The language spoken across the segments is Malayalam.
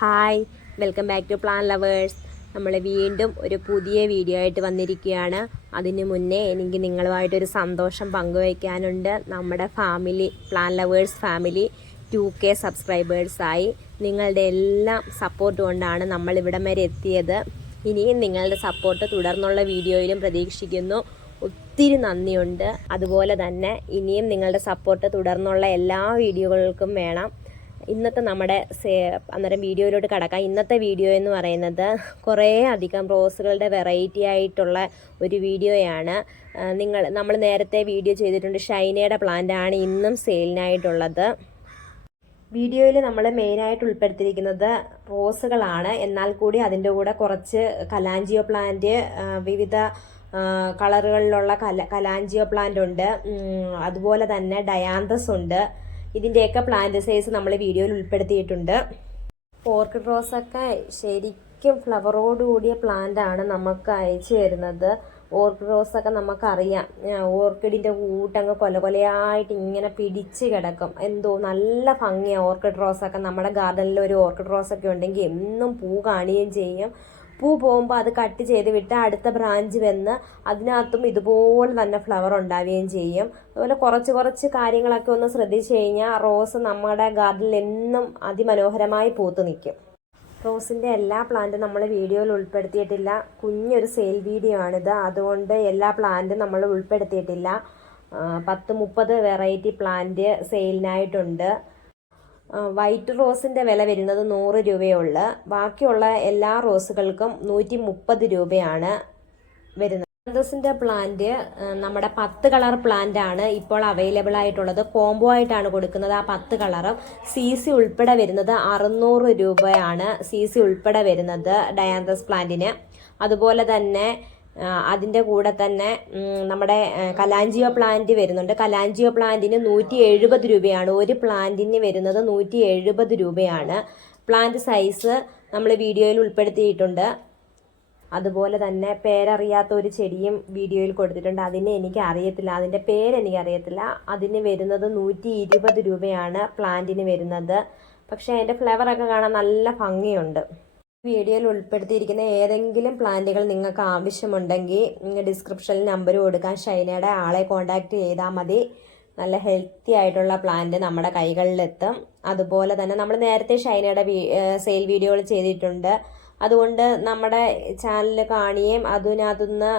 Hi, welcome back to plan lovers. നമ്മൾ വീണ്ടും ഒരു പുതിയ വീഡിയോ ആയിട്ട് വന്നിരിക്കുകയാണ്. അതിനു മുന്നേ എനിക്ക് നിങ്ങളുമായിട്ടൊരു സന്തോഷം പങ്കുവയ്ക്കാനുണ്ട്. നമ്മുടെ family, plan lovers family 2K സബ്സ്ക്രൈബേഴ്സായി. നിങ്ങളുടെ എല്ലാം സപ്പോർട്ട് കൊണ്ടാണ് നമ്മൾ ഇവിടം വരെ എത്തിയത്. ഇനിയും നിങ്ങളുടെ സപ്പോർട്ട് തുടർന്നുള്ള വീഡിയോയിലും പ്രതീക്ഷിക്കുന്നു. ഒത്തിരി നന്ദിയുണ്ട്. അതുപോലെ തന്നെ ഇനിയും നിങ്ങളുടെ സപ്പോർട്ട് തുടർന്നുള്ള എല്ലാ വീഡിയോകൾക്കും വേണം. ഇന്നത്തെ നമ്മുടെ അന്നേരം വീഡിയോയിലോട്ട് കടക്കാം. ഇന്നത്തെ വീഡിയോ എന്ന് പറയുന്നത് കുറേ അധികം റോസുകളുടെ വെറൈറ്റി ആയിട്ടുള്ള ഒരു വീഡിയോയാണ്. നമ്മൾ നേരത്തെ വീഡിയോ ചെയ്തിട്ടുണ്ട്. ഷൈനയുടെ പ്ലാന്റാണ് ഇന്നും സെയിലിനായിട്ടുള്ളത്. വീഡിയോയിൽ നമ്മൾ മെയിനായിട്ട് ഉൾപ്പെടുത്തിയിരിക്കുന്നത് റോസുകളാണ്. എന്നാൽ കൂടി അതിൻ്റെ കൂടെ കുറച്ച് കലാഞ്ചിയോ പ്ലാന്റ്, വിവിധ കളറുകളിലുള്ള കലാഞ്ചിയോ പ്ലാന്റ് ഉണ്ട്. അതുപോലെ തന്നെ ഡയാന്തസ് ഉണ്ട്. ഇതിൻ്റെയൊക്കെ പ്ലാന്റ് സൈസ് നമ്മൾ വീഡിയോയിൽ ഉൾപ്പെടുത്തിയിട്ടുണ്ട്. ഓർക്കിഡ് റോസൊക്കെ ശരിക്കും ഫ്ലവറോട് കൂടിയ പ്ലാന്റ് ആണ് നമുക്ക് അയച്ചു തരുന്നത്. ഓർക്കിഡ് റോസൊക്കെ നമുക്കറിയാം, ഓർക്കിഡിൻ്റെ കൂട്ടങ്ങ് കൊലകൊലയായിട്ട് ഇങ്ങനെ പിടിച്ച് കിടക്കും. എന്തോ നല്ല ഭംഗിയാണ് ഓർക്കിഡ് റോസൊക്കെ. നമ്മുടെ ഗാർഡനിൽ ഒരു ഓർക്കിഡ് റോസൊക്കെ ഉണ്ടെങ്കിൽ എന്നും പൂ കാണുകയും ചെയ്യും. പൂ പോകുമ്പോൾ അത് കട്ട് ചെയ്ത് വിട്ട് അടുത്ത ബ്രാഞ്ച് വന്ന് അതിനകത്തും ഇതുപോലെ തന്നെ ഫ്ലവർ ഉണ്ടാവുകയും ചെയ്യും. അതുപോലെ കുറച്ച് കാര്യങ്ങളൊക്കെ ഒന്ന് ശ്രദ്ധിച്ചു കഴിഞ്ഞാൽ റോസ് നമ്മുടെ ഗാർഡനിൽ എന്നും അതിമനോഹരമായി പൂത്തു നിൽക്കും. റോസിൻ്റെ എല്ലാ പ്ലാന്റും നമ്മൾ വീഡിയോയിൽ ഉൾപ്പെടുത്തിയിട്ടില്ല. കുഞ്ഞൊരു സെയിൽ വീഡിയോ ആണിത്. അതുകൊണ്ട് എല്ലാ പ്ലാന്റും നമ്മൾ ഉൾപ്പെടുത്തിയിട്ടില്ല. 10-30 വെറൈറ്റി പ്ലാന്റ് സെയിലിനായിട്ടുണ്ട്. വൈറ്റ് റോസിൻ്റെ വില വരുന്നത് 100 രൂപയുള്ളൂ. ബാക്കിയുള്ള എല്ലാ റോസുകൾക്കും 130 രൂപയാണ് വരുന്നത്. ഡയാന്തസിൻ്റെ പ്ലാന്റ് നമ്മുടെ 10 കളർ പ്ലാന്റ് ആണ് ഇപ്പോൾ അവൈലബിൾ ആയിട്ടുള്ളത്. കോംബോ ആയിട്ടാണ് കൊടുക്കുന്നത്. ആ 10 കളറും CC ഉൾപ്പെടെ വരുന്നത് 600 രൂപയാണ്. CC ഉൾപ്പെടെ വരുന്നത് ഡയാന്തസ് പ്ലാന്റിന്. അതുപോലെ തന്നെ അതിൻ്റെ കൂടെ തന്നെ നമ്മുടെ കലാഞ്ചിയോ പ്ലാന്റ് വരുന്നുണ്ട്. കലാഞ്ചിയോ പ്ലാന്റിന് 170 രൂപയാണ്. ഒരു പ്ലാന്റിന് വരുന്നത് 170 രൂപയാണ്. പ്ലാന്റ് സൈസ് നമ്മൾ വീഡിയോയിൽ ഉൾപ്പെടുത്തിയിട്ടുണ്ട്. അതുപോലെ തന്നെ പേരറിയാത്ത ഒരു ചെടിയും വീഡിയോയിൽ കൊടുത്തിട്ടുണ്ട്. അതിന് എനിക്ക് അറിയത്തില്ല, അതിൻ്റെ പേരെനിക്കറിയത്തില്ല. അതിന് വരുന്നത് 120 രൂപയാണ് പ്ലാന്റിന് വരുന്നത്. പക്ഷേ അതിൻ്റെ ഫ്ലവറൊക്കെ കാണാൻ നല്ല ഭംഗിയുണ്ട്. വീഡിയോയിൽ ഉൾപ്പെടുത്തിയിരിക്കുന്ന ഏതെങ്കിലും പ്ലാന്റുകൾ നിങ്ങൾക്ക് ആവശ്യമുണ്ടെങ്കിൽ ഡിസ്ക്രിപ്ഷനിൽ നമ്പർ കൊടുക്കാൻ, ഷൈനയുടെ ആളെ കോൺടാക്ട് ചെയ്താൽ മതി. നല്ല ഹെൽത്തി ആയിട്ടുള്ള പ്ലാന്റ് നമ്മുടെ കൈകളിലെത്തും. അതുപോലെ തന്നെ നമ്മൾ നേരത്തെ ഷൈനയുടെ സെയിൽ വീഡിയോകൾ ചെയ്തിട്ടുണ്ട്. അതുകൊണ്ട് നമ്മുടെ ചാനൽ കാണുകയും അതിനകത്തുനിന്ന്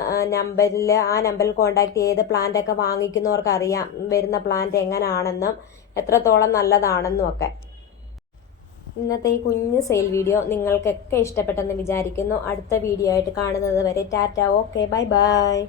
ആ നമ്പറിൽ കോൺടാക്ട് ചെയ്ത് പ്ലാന്റൊക്കെ വാങ്ങിക്കുന്നവർക്ക് അറിയാം വരുന്ന പ്ലാന്റ് എങ്ങനെയാണെന്നും എത്രത്തോളം നല്ലതാണെന്നും ഒക്കെ. ഇന്നത്തെ ഈ കുഞ്ഞു സെയിൽ വീഡിയോ നിങ്ങൾക്കൊക്കെ ഇഷ്ടപ്പെട്ടെന്ന് വിചാരിക്കുന്നു. അടുത്ത വീഡിയോ ആയിട്ട് കാണുന്നത് വരെ ടാറ്റ, ഓക്കെ, ബൈ ബൈ.